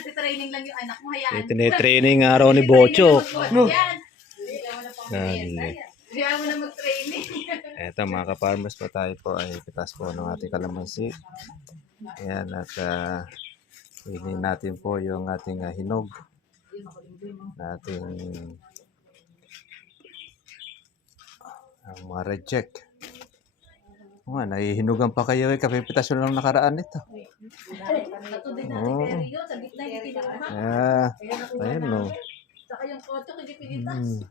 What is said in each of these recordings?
nagtitraining lang yung anak mo, hayaan. Tine-training nga raw ni Bocho. No. Dali. Hayaan mo na mag-training. Eto mga ka-farmers po, tayo po ay pitas po ng ating kalamansi. Ayan, at hinin natin po yung ating hinog. Ating mga reject. O nga, nahihinugan pa kayo eh. Kapipitasyon lang nakaraan nito. Oo. Ayan no. Saka yung koto, hindi pinitas.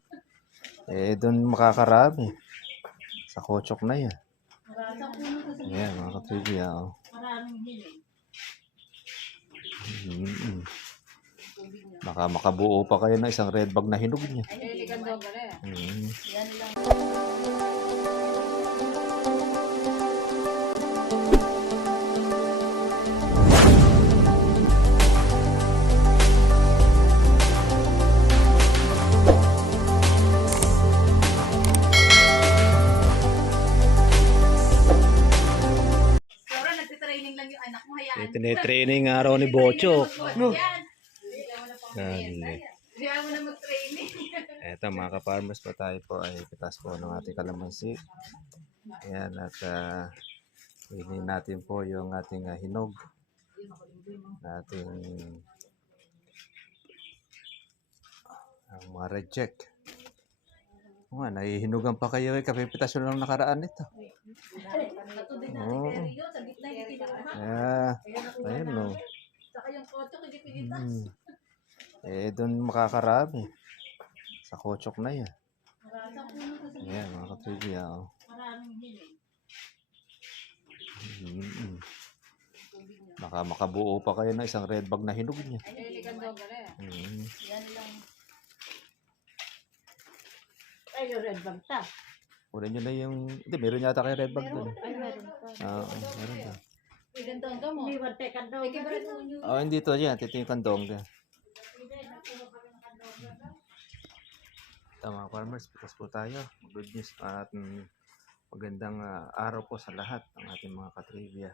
Doon makakarami. Sa kotsok na yan. Ayan, mga ka-trivia. Oh. Maraming hiling. Baka makabuo pa kayo ng isang red bag na hinog niya. Ay, ligando ka rin. Yan lang. Nagtitraining lang yung anak mo, hayaan. Tine-training nga raw ni Bocho. No. Dali. Hayaan mo na mag-training. Eto mga ka-farmers po, tayo po ay pitas po ng ating kalamansi. Ayan, at hinin natin po yung ating hinog. Ating mga reject. O nga, nahihinugan pa kayo eh. Kapipitasyon lang nakaraan nito. Oo. Ayan no. Saka yung koto, hindi pinitas. Doon makakarami. Sa kotsok na yan. Ayan, mga ka-trivia. Oh. Maraming hiling. Baka makabuo pa kayo ng isang red bag na hinog niya. Ay, ligando ka rin. Yan lang. Ay, yung red bag ta. Kunin nyo na yung... Hindi, meron yata kayo red bag doon. Ay, meron pa. Oo, meron ka. Ligando ka mo. May wante kandong. Ay, kibarat mo nyo. Oh, hindi to yan. Ito yung kandong. Mga farmers, pitas po tayo. Good news at magandang araw po sa lahat ng ating mga ka-trivia.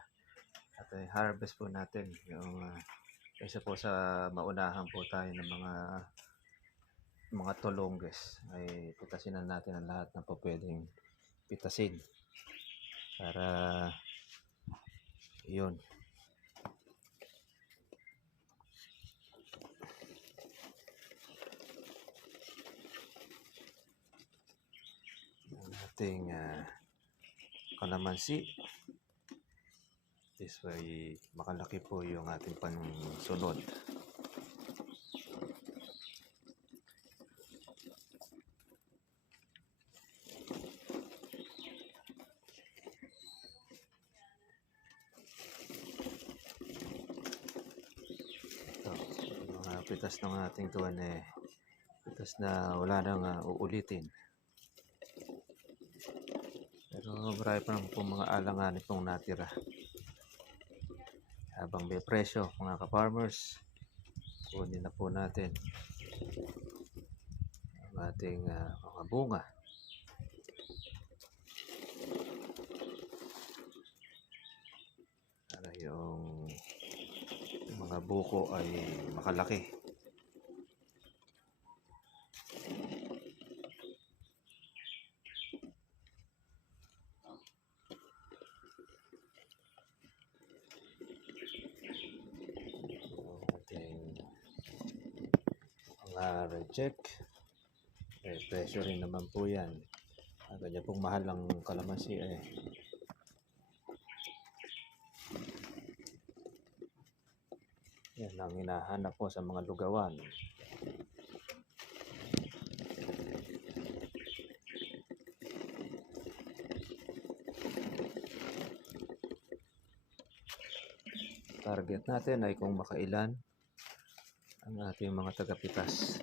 At harvest po natin yung isa po sa maunahan po tayo ng mga tolongges ay pitasin na natin ang lahat ng po pwedeng pitasin para yun ating kalamansi. This way makalaki po yung ating pansunod. Mga pitas ng ating tuwan eh pitas na wala nang uulitin. Pero marami pa naman pong mga alanganin pong natira. Habang may presyo mga ka-farmers, kunin na po natin ang ating mga bunga. Para yung mga buko ay makalaki. Reject presyo rin naman po yan. Ganyan pong mahal ang kalamansi eh. Yan ang hinahanap po sa mga lugawan. Target natin ay kung makailan ang ating mga tagapitas.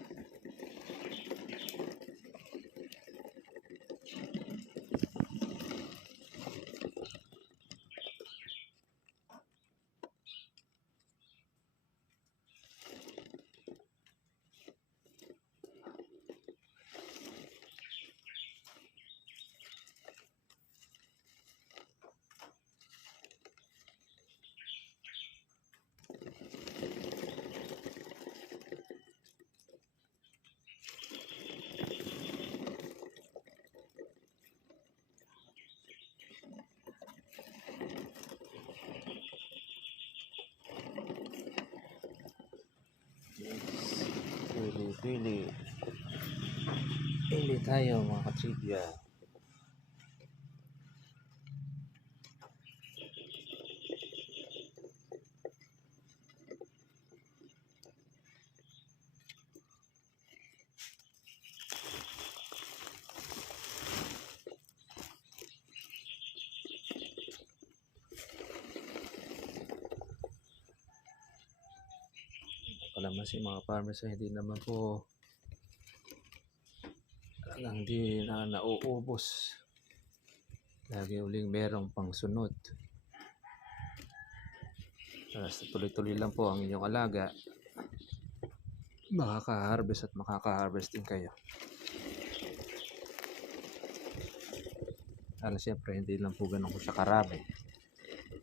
pili-pili. Pili tayo mga katribya. Kalamansi mga farmers ay hindi naman po talagang hindi na nauubos. Lagi uling merong pangsunod. Basta tuloy-tuloy lang po ang inyong alaga. Makaka-harvest at makaka-harvest din kayo. Sana siyempre hindi lang po ganun ko siya karami.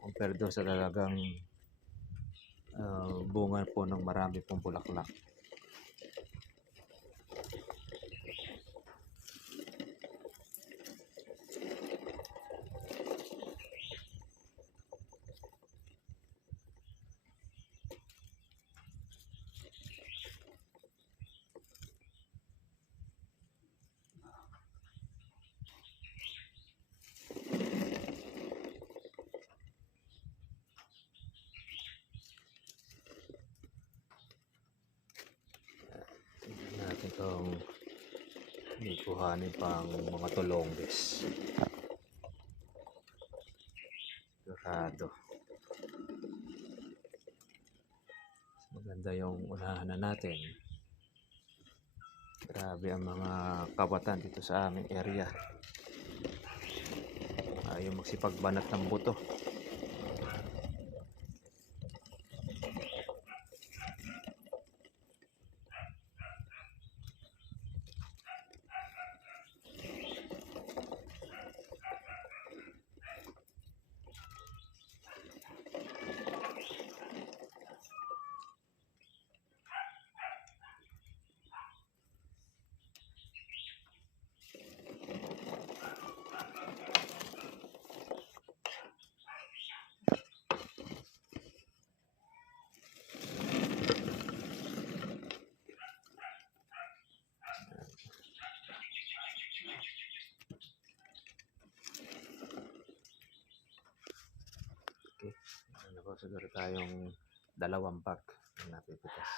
Compare doon sa talagang bunga po ng marami pong bulaklak. Natin itong kuhanin pang mga tulonggis. Dorado. Maganda yung unahan na natin. Grabe ang mga kabatan dito sa aming area. Ayaw magsipagbanat ng buto. Okay. Ano po, siguro tayong 2 pack na napipitas.